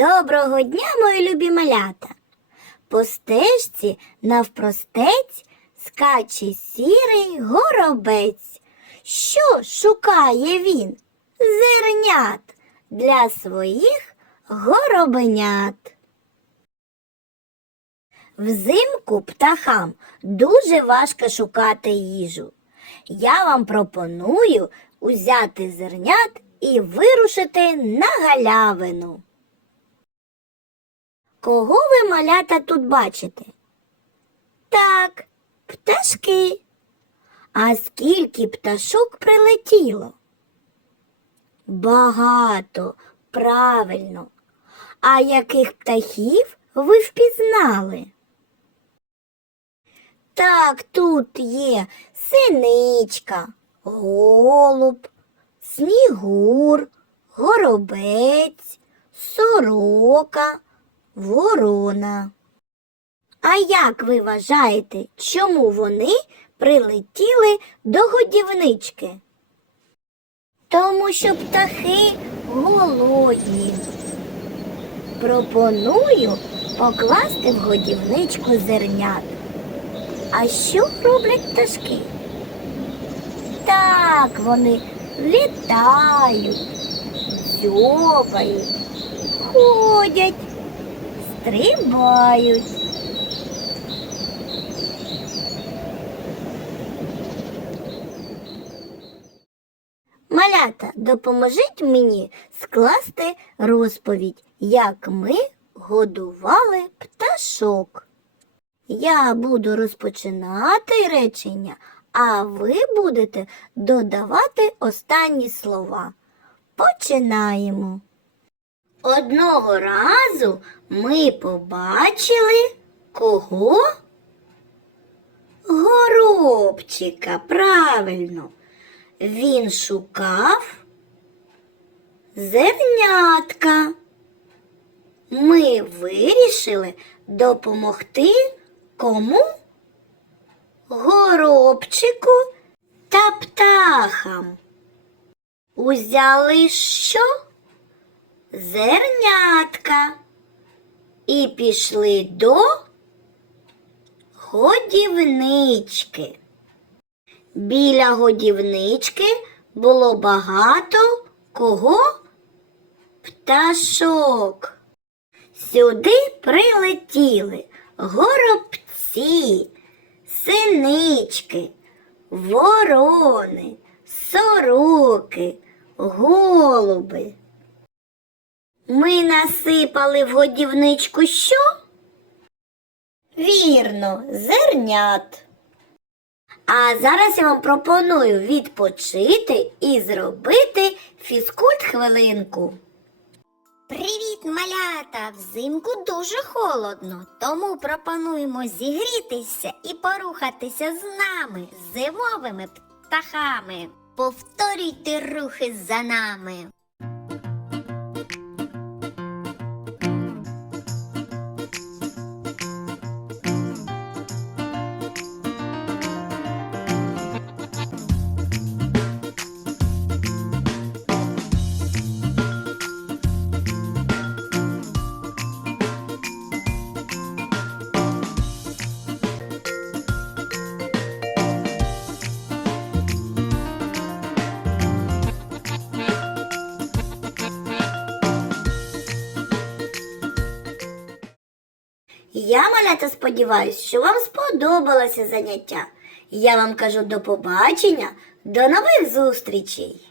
Доброго дня, мої любі малята. По стежці навпростець скаче сірий горобець. Що шукає він? Зернят для своїх горобенят. Взимку птахам дуже важко шукати їжу. Я вам пропоную узяти зернят і вирушити на галявину. Кого ви, малята, тут бачите? Так, пташки. А скільки пташок прилетіло? Багато, правильно. А яких птахів ви впізнали? Так, тут є синичка, голуб, снігур, горобець, сорока, ворона. А як ви вважаєте, чому вони прилетіли до годівнички? Тому що птахи голодні. Пропоную покласти в годівничку зернят. А що роблять пташки? Так, вони літають, дзьобають, ходять, стрибають. Малята, допоможіть мені скласти розповідь, як ми годували пташок. Я буду розпочинати речення, а ви будете додавати останні слова. Починаємо. Одного разу ми побачили кого? Горобчика, правильно. Він шукав зернятка. Ми вирішили допомогти кому? Горобчику та птахам. Узяли що? Зернятка і пішли до годівнички. Біля годівнички було багато кого? Пташок. Сюди прилетіли горобці, синички, ворони, сороки, голуби. Ми насипали в годівничку що? Вірно, зернят. А зараз я вам пропоную відпочити і зробити фізкульт хвилинку. Привіт, малята! Взимку дуже холодно, тому пропонуємо зігрітися і порухатися з нами, з зимовими птахами. Повторюйте рухи за нами. Я, малята, сподіваюся, що вам сподобалося заняття. Я вам кажу до побачення, до нових зустрічей!